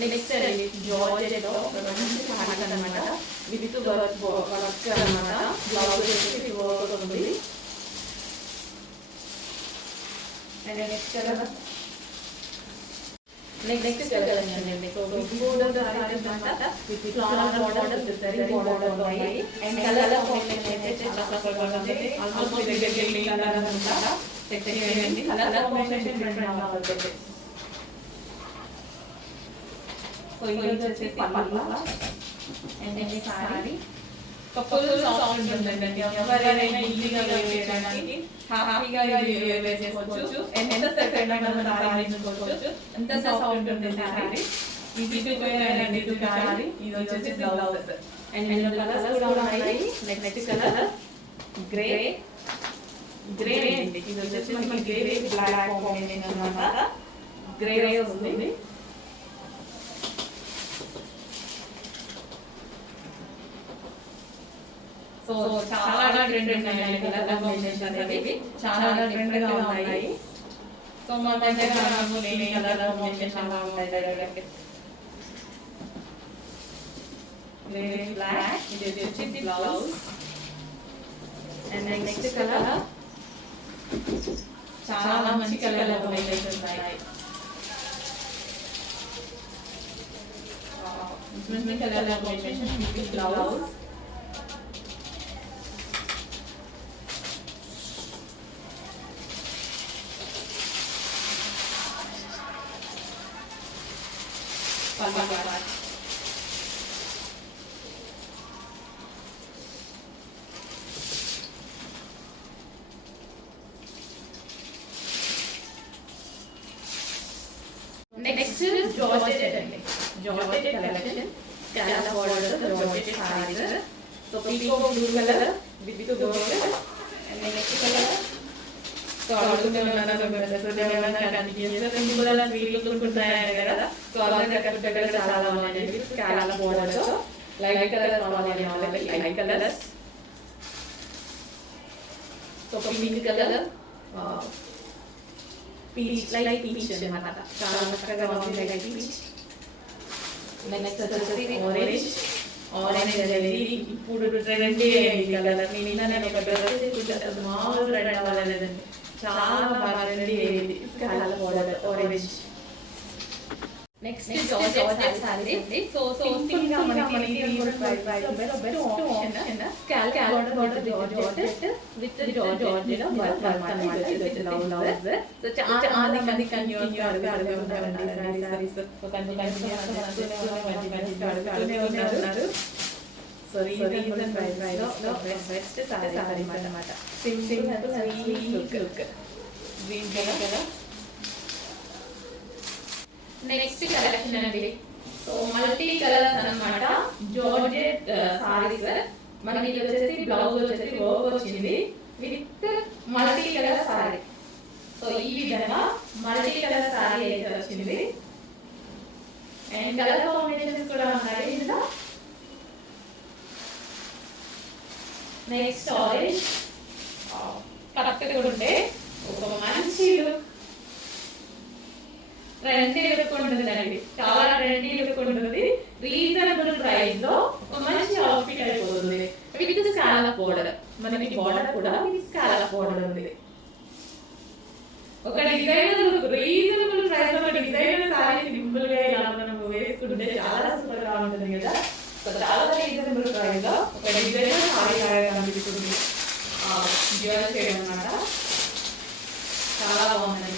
Next అండి georgette లో మంచి సారీ అన్నమాట. విత్ వర్క్ అన్నమాట. బ్లౌజ్ వచ్చేసి వర్క్ ఉంది. అండ్ నెక్స్ట్ కలర్ అండి. సో బోర్డర్ సారీ అన్నమాట. విత్ ఫ్లవర్ బోర్డర్ వచ్చేసరి బోర్డర్ ఉన్నాయి. అండ్ కలర్ కాంబినేషన్ అయితే చాలా బాగుంది. ఆల్మోస్ట్ దగ్గరికి కలర్ అన్నమాట. చెక్ చేయండి. కలర్ కాంబినేషన్ డిఫరెంట్ గా ఉంటుంది. సో ఇది వచ్చేసి Palla and next sorry couple soft ఉంటుందండి. ఎవరైనా ఈజీగా వేర్ చేయడానికి హ్యాపీగా వేర్ చేసుకోవచ్చు. ఎంత సెకండ్ అయినా మనం సారీ చేసుకోవచ్చు. ఎంత సాఫ్ట్ ఉంటుంది sari. Easy to wear and easy to carry. ఇది వచ్చేసి బ్లౌజ్ అండ్ ఇందులో కలర్స్ కూడా ఉన్నాయి. నెక్స్ట్ కలర్ గ్రే అండి. ఇది వచ్చేసి మనకి గ్రే బ్లాక్ కాంబినేషన్ అన్నమాట. గ్రే వస్తుంది. సో చాలా ట్రెండ్ ఉన్నాయి కలర్ కాంబినేషన్స్ అనేవి. చాలా ట్రెండ్ గా ఉన్నాయి. సో మన దగ్గర లేని కలర్ కాంబినేషన్ గా ఉంటాయి. గ్రే బ్లాక్ ఇది వచ్చేసి బ్లౌజ్ అండ్ నెక్స్ట్ కలర్ చాలా మంచి కలర్ కాంబినేషన్స్ ఉన్నాయి. మంచి colour combination with blouse next georgette అండి. Georgette collection scallop border georgette saris. So peacock blue colour with gold and next colour so అడుగుతున్నారు కదా. సో అలాగే చాలా బాగుంది. స్కాలప్ బోర్డర్ తో లైట్ కలర్ కావాలి వాళ్ళకి light colours. So pink colour peach light peach అన్నమాట. చాలా చక్కగా ఉంది లైట్ పీచ్. నెక్స్ట్ వచ్చేసి ఆరెంజ్ అనేది ఇప్పుడు ట్రెండ్ కలర్. నేను ఒక డ్రెస్ మామూలు ట్రెండ్ అవ్వలేదండి. చాలా బాగా ట్రెండ్ అయ్యింది scallop border orange. Next georgette sorry అండి. సో సింపుల్ గా మనకి best option scallop border georgette with georgette work అన్నమాట. ఇది వచ్చి బ్లౌజ్. సో చాలా మంది కన్ఫ్యూజ్ గా అడుగుతున్నారు సారీస్. సో కన్ఫ్యూజ్ ఉన్నారు. సో రీజన్ ప్రైస్ లో బెస్ట్ సారీ అన్నమాట. Simple sweet look. Green colour. Next collection అండి. సో మల్టీ కలర్స్ అన్నమాట. జార్జెట్ సారీస్ మనకి ఇది వచ్చేసి బ్లౌజ్ వచ్చేసి వర్క్ వచ్చింది with multi colour sorry. So ఈ విధంగా మల్టీ కలర్ సారీ అయితే వచ్చింది. అండ్ కలర్ కాంబినేషన్స్ కూడా ఉన్నాయి ఇందులో. నెక్స్ట్ ఆరెంజ్ కరెక్ట్ కూడా ఉంటే ఒక మంచి ట్రెండీ లుక్ ఉంటుందండి. చాలా ట్రెండీ లుక్ ఉంటుంది. రీజనబుల్ ప్రైస్ లో ఒక మంచి అవుట్ఫిట్ అయిపోతుంది. With scallop border. మనకి బోర్డర్ కూడా స్కాలప్ బోర్డర్ ఉంది. ఒక డిజైనర్ లుక్ రీజనబుల్ ప్రైస్ లో ఒక డిజైనర్ సారీ సింపుల్ గా ఇలా మనం వేసుకుంటే చాలా సూపర్ గా ఉంటుంది కదా. సో చాలా రీజనబుల్ ప్రైస్ లో ఒక డిజైనర్ సారీ కనిపిస్తుంది. డ్యూయల్ షేడ్ అన్నమాట. చాలా బాగుంది.